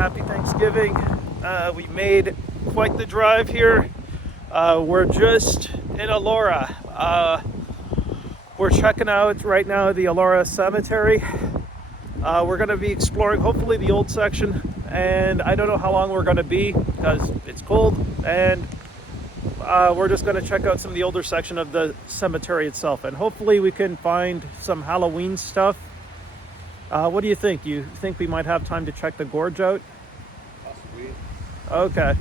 Happy Thanksgiving. We made quite the drive here. We're just in Elora. We're checking out right now the Elora Cemetery. We're going to be exploring hopefully the old section, and I don't know how long we're going to be because it's cold, and we're just going to check out some of the older section of the cemetery itself, and hopefully we can find some Halloween stuff. What do you think? You think we might have time to check the gorge out? Possibly. Okay.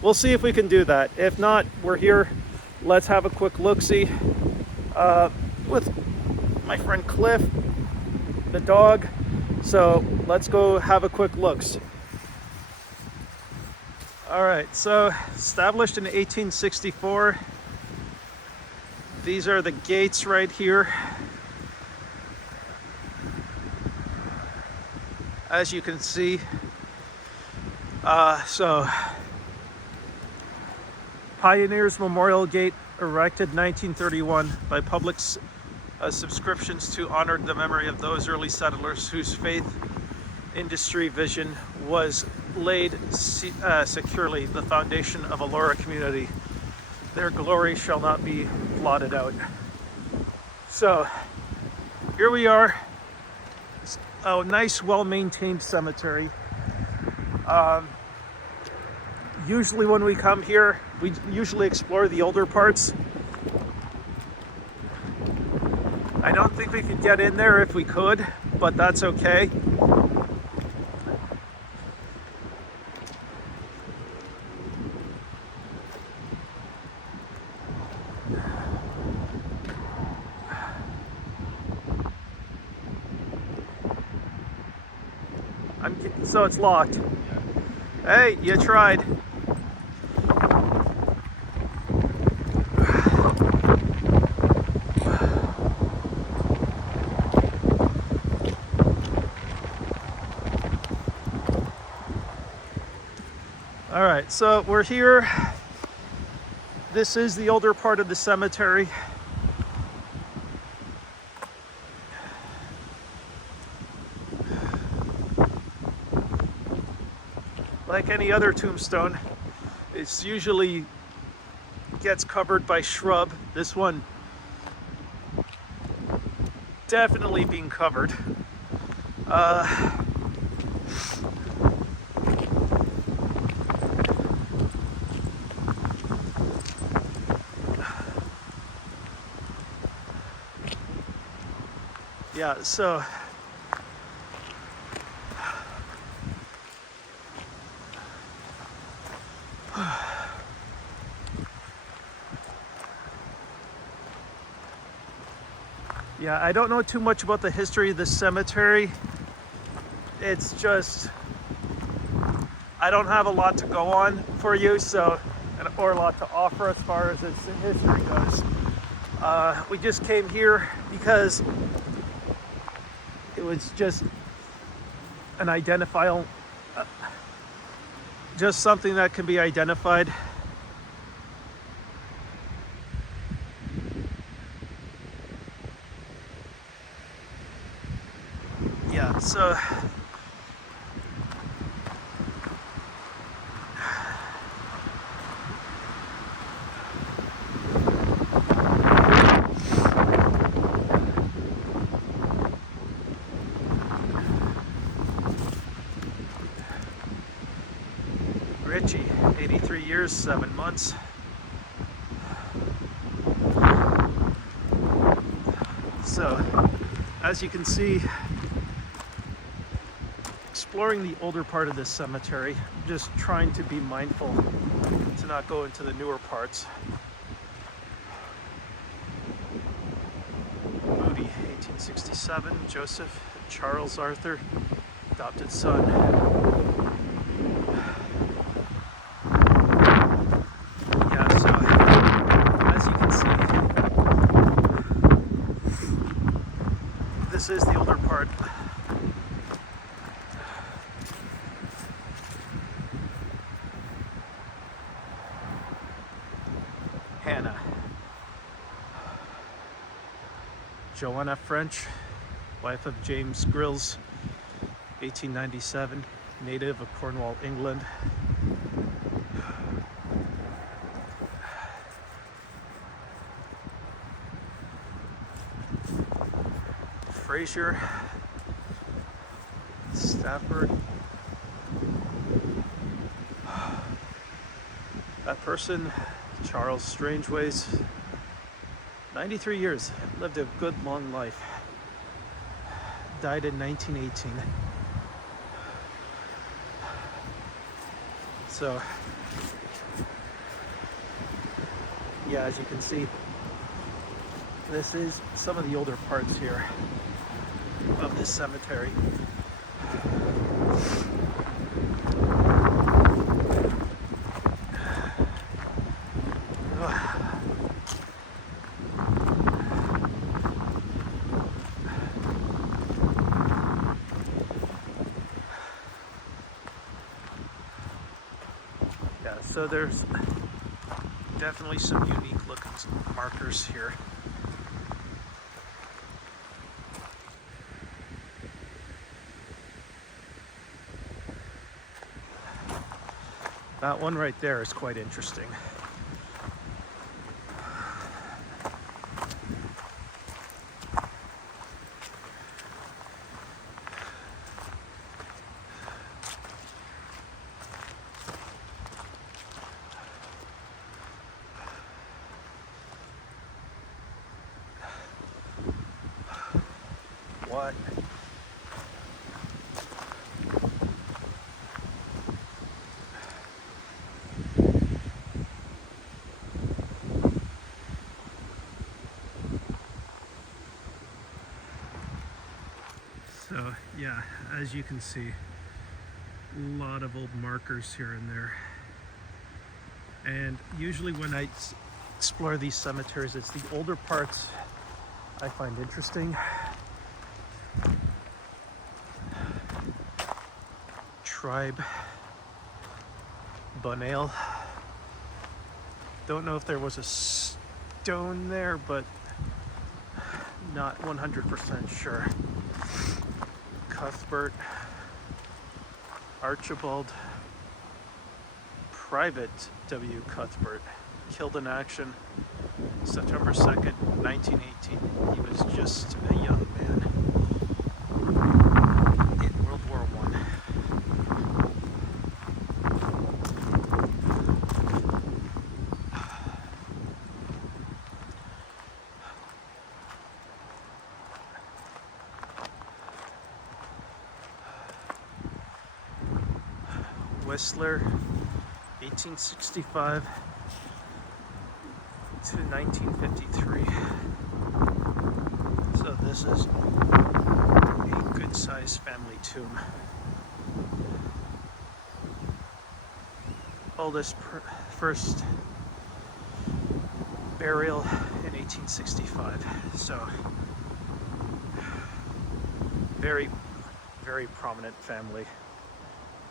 We'll see if we can do that. If not, we're here. Let's have a quick look-see with my friend Cliff, the dog. So let's go have a quick look-see. All right, so established in 1864. These are the gates right here. As you can see, so Pioneers Memorial Gate erected 1931 by public subscriptions to honor the memory of those early settlers whose faith, industry, vision was laid securely the foundation of Elora community. Their glory shall not be blotted out. So here we are. A nice, well-maintained cemetery. Usually when we come here, we usually explore the older parts. I don't think we could get in there if we could, but that's okay. So it's locked. Yeah. Hey, you tried. All right, so we're here. This is the older part of the cemetery. Like any other tombstone, it's usually gets covered by shrub. This one definitely being covered. Yeah, so yeah, I don't know too much about the history of this cemetery. It's just, I don't have a lot to go on for you, so, or a lot to offer as far as its history goes. We just came here because it was just an identifiable, just something that can be identified. Yeah, so Richie, 83 years, 7 months. So, as you can see, exploring the older part of this cemetery, I'm just trying to be mindful to not go into the newer parts. Moody, 1867, Joseph, Charles Arthur, adopted son. This is the older part. Hannah. Joanna French, wife of James Grills, 1897. native of Cornwall, England. Fraser, Stafford. That person, Charles Strangeways, 93 years, lived a good long life. Died in 1918. So, yeah, as you can see, this is some of the older parts here of this cemetery. Yeah, so there's definitely some unique looking markers here. That one right there is quite interesting. What? So yeah, as you can see, a lot of old markers here and there. And usually when I explore these cemeteries, it's the older parts I find interesting. Tribe, Bunnell. Don't know if there was a stone there, but not 100% sure. Cuthbert, Archibald, Private W. Cuthbert, killed in action September 2nd, 1918. He was just a young man in World War I. Whistler, 1865 to 1953. So this is a good-sized family tomb. Oldest first burial in 1865. So very, very prominent family.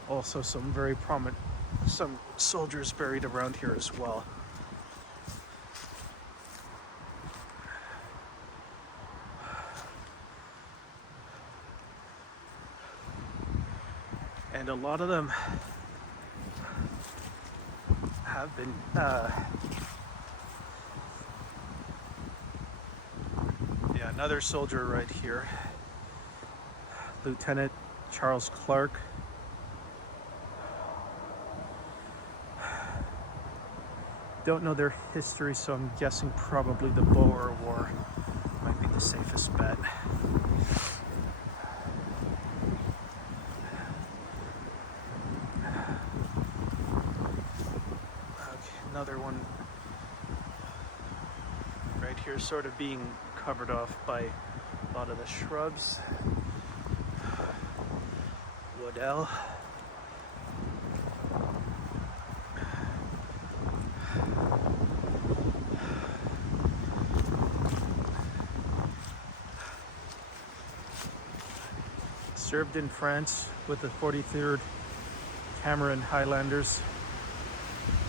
Also some very prominent, some soldiers buried around here as well. And a lot of them have been yeah, another soldier right here, Lieutenant Charles Clark. Don't know their history, so I'm guessing probably the Boer War might be the safest bet. Okay, another one right here, sort of being covered off by a lot of the shrubs. Woodell. Served in France with the 43rd Cameron Highlanders.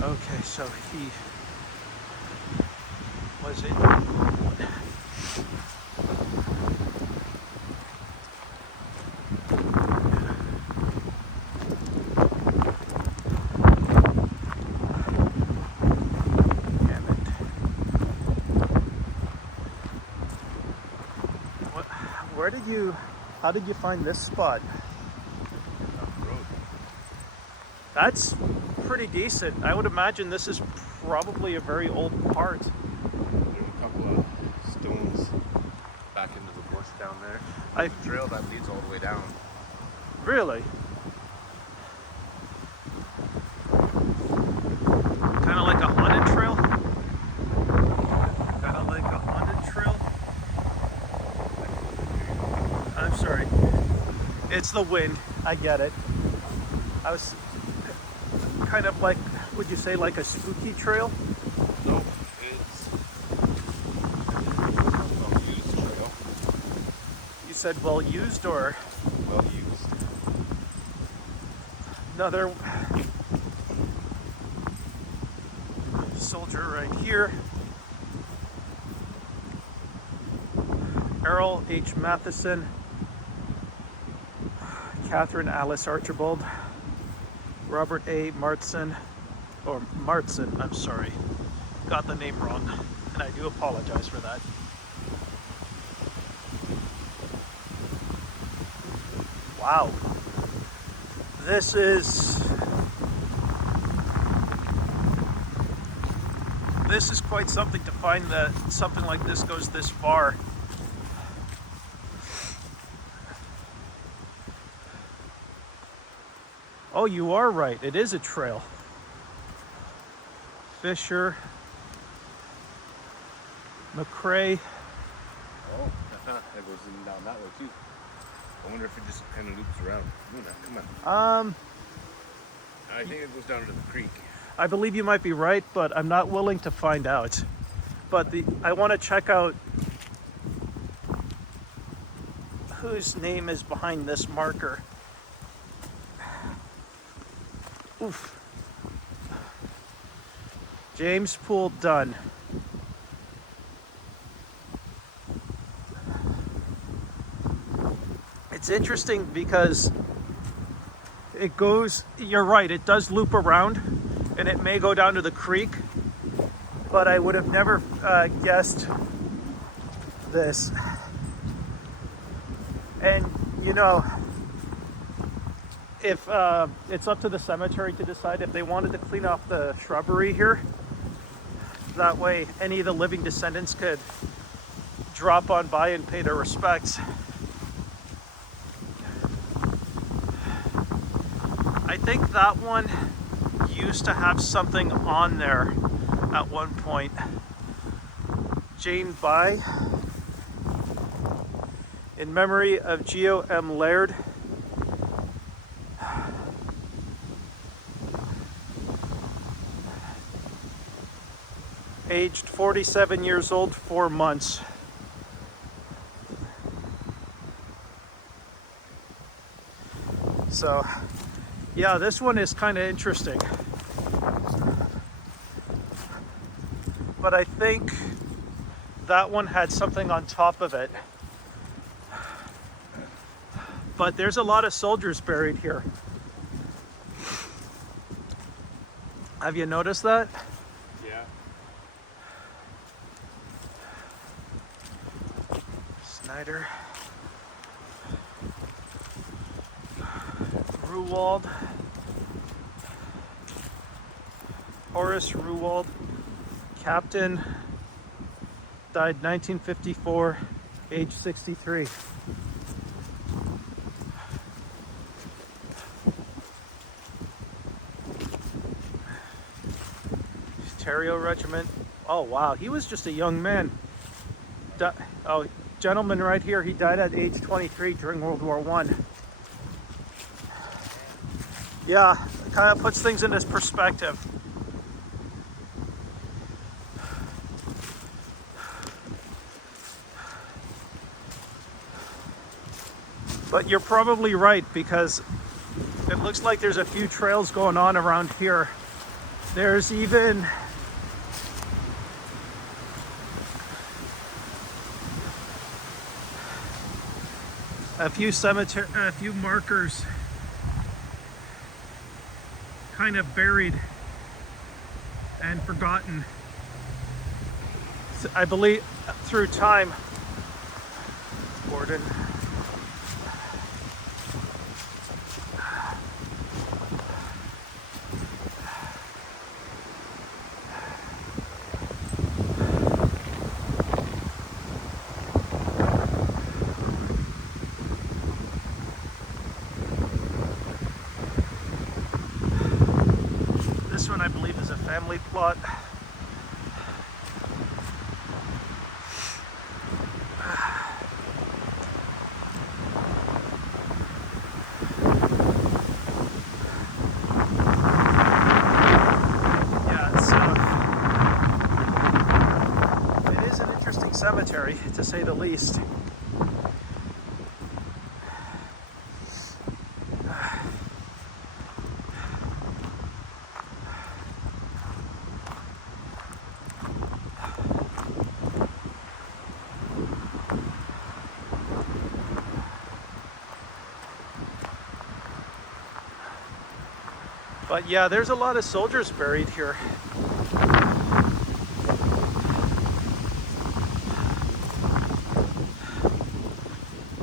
Okay, so he was in World War I. How did you find this spot? Road. That's pretty decent. I would imagine this is probably a very old part. There's a couple of stones back into the bush down there. There's a trail that leads all the way down. Really? Kind of like a haunted trail? Kind of like a haunted trail? I'm sorry. It's the wind. I get it. I was kind of like, would you say like a spooky trail? No, it's a well-used trail. You said well used or Well-used. another soldier right here. Errol H. Matheson, Catherine Alice Archibald, Robert A. Martson, I'm sorry, got the name wrong, and I do apologize for that. Wow, this is quite something to find that something like this goes this far. Oh, you are right. It is a trail. Fisher, McCrae. Oh, it goes in down that way too. I wonder if it just kind of loops around. Luna, come on. I think it goes down to the creek. I believe you might be right, but I'm not willing to find out. But I want to check out whose name is behind this marker. Oof. James Poole Dunn. It's interesting because it goes, you're right, it does loop around and it may go down to the creek, but I would have never guessed this. And you know, if it's up to the cemetery to decide if they wanted to clean off the shrubbery here, that way any of the living descendants could drop on by and pay their respects. I think that one used to have something on there at one point. Jane By, in memory of Geo M. Laird. Aged 47 years old, 4 months. So, yeah, this one is kind of interesting. But I think that one had something on top of it. But there's a lot of soldiers buried here. Have you noticed that? Yeah. Snyder. Ruwald. Horace Ruwald. Captain. Died 1954, age 63. Ontario Regiment. Oh wow, he was just a young man. Oh, gentleman right here, he died at age 23 during World War I. Yeah, it kind of puts things into perspective. But you're probably right, because it looks like there's a few trails going on around here. There's even a few markers kind of buried and forgotten. I believe through time. Gordon. family plot. It is an interesting cemetery, to say the least. But yeah, there's a lot of soldiers buried here.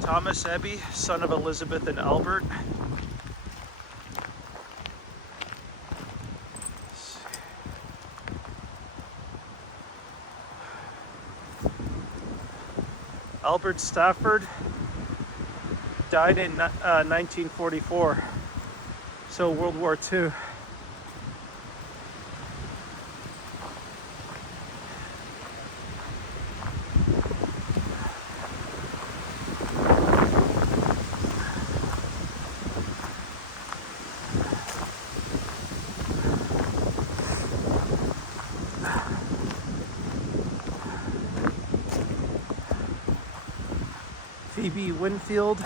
Thomas Eby, son of Elizabeth and Albert. Albert Stafford died in 1944, so World War II. Phoebe Winfield.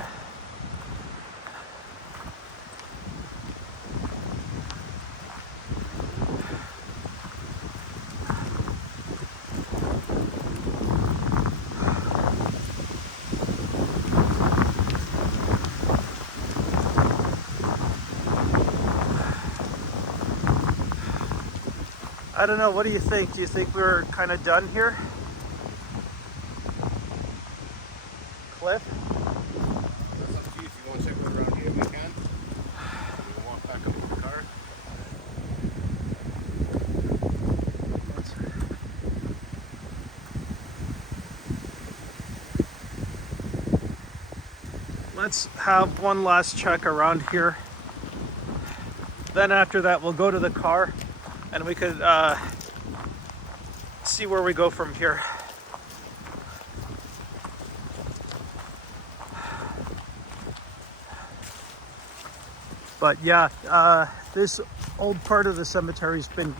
I don't know, what do you think? Do you think we're kind of done here? Cliff? That's up to you. If you want to check it around here, we can. We can walk back up to the car. Let's have one last check around here. Then after that, we'll go to the car and we could see where we go from here. But yeah, this old part of the cemetery's been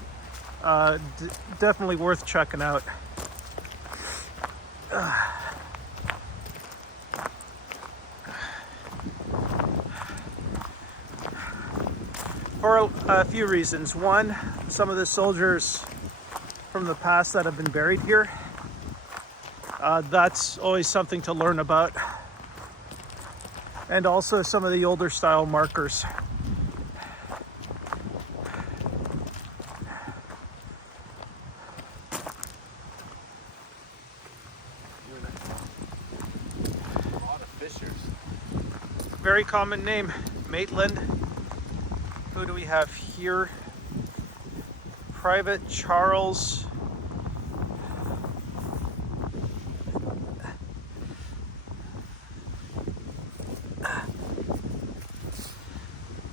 definitely worth checking out. For a few reasons. One, some of the soldiers from the past that have been buried here. That's always something to learn about. And also some of the older style markers. A lot of fishers. Very common name, Maitland. Who do we have here? Private Charles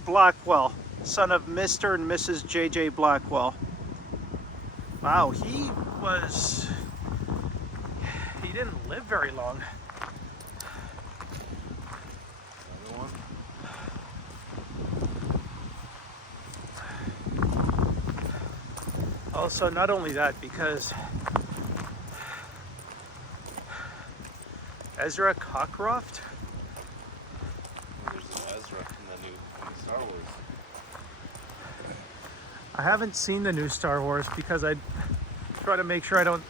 Blackwell, son of Mr. and Mrs. J.J. Blackwell. Wow, he didn't live very long. Another one. Also, not only that, because Ezra Cockcroft. There's an Ezra in the new Star Wars. I haven't seen the new Star Wars because I try to make sure I don't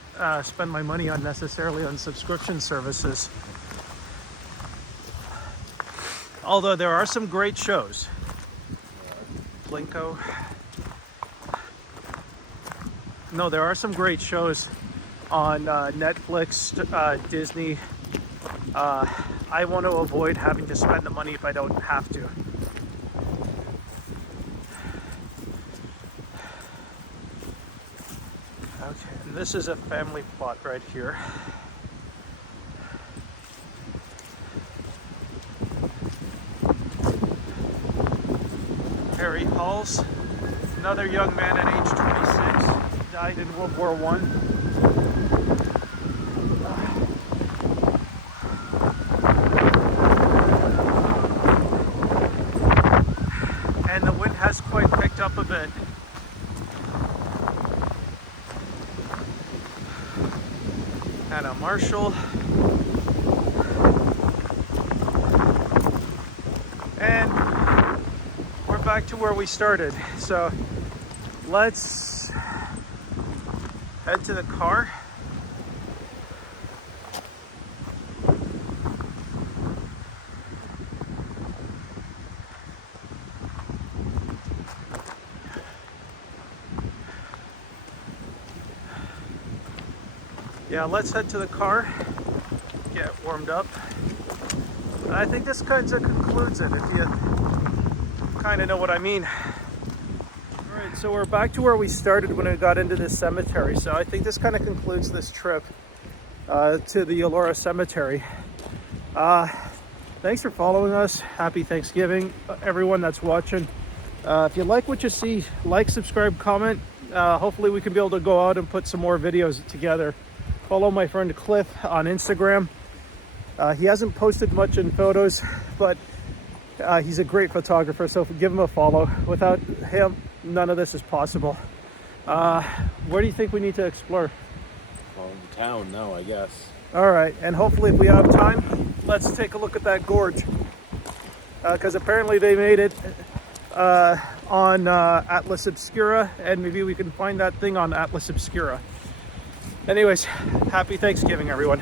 spend my money unnecessarily on subscription services. Although there are some great shows. Blinko. No, there are some great shows on Netflix, Disney. I want to avoid having to spend the money if I don't have to. Okay, and this is a family plot right here. Perry Halls. Another young man at age 26 died in World War I. And the wind has quite picked up a bit. Anna Marshall. And we're back to where we started. So let's head to the car. Yeah, let's head to the car, get warmed up. I think this kind of concludes it, if you kind of know what I mean. All right, so we're back to where we started when we got into this cemetery. So I think this kind of concludes this trip to the Elora Cemetery. Thanks for following us. Happy Thanksgiving, everyone that's watching. If you like what you see, like, subscribe, comment. Hopefully we can be able to go out and put some more videos together. Follow my friend Cliff on Instagram. He hasn't posted much in photos, but he's a great photographer, so give him a follow. Without him, none of this is possible. Where do you think we need to explore? Well, the town now, I guess. All right, and hopefully if we have time, let's take a look at that gorge. Because apparently they made it on Atlas Obscura, and maybe we can find that thing on Atlas Obscura. Anyways, happy Thanksgiving, everyone.